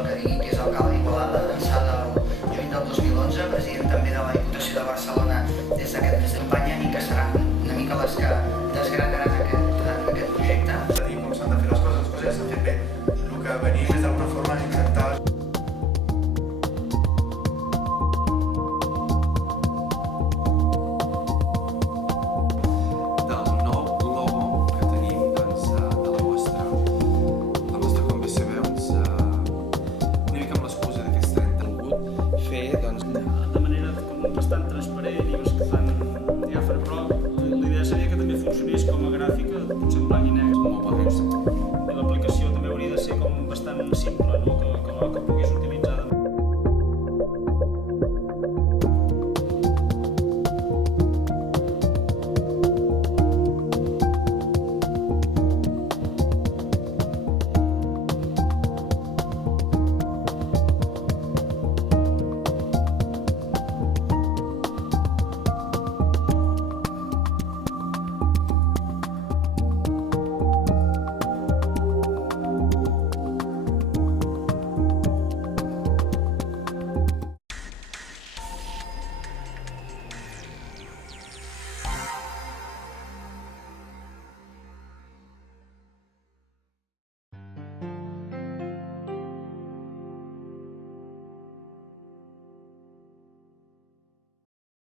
que digui que és alcalde d'Igualada, d'ençà del juny del 2011, president també de la Diputació de Barcelona des d'aquest mes de campanya, i que seran una mica les que desgranaran aquest projecte. Dir com s'han de fer les coses ja s'han fet bé. El que venim és d'alguna forma intentar de manera bastant transparent i bastant diàfana, però la idea seria que també funcionés com a gràfica, potser en blanc i negre. Molt bé.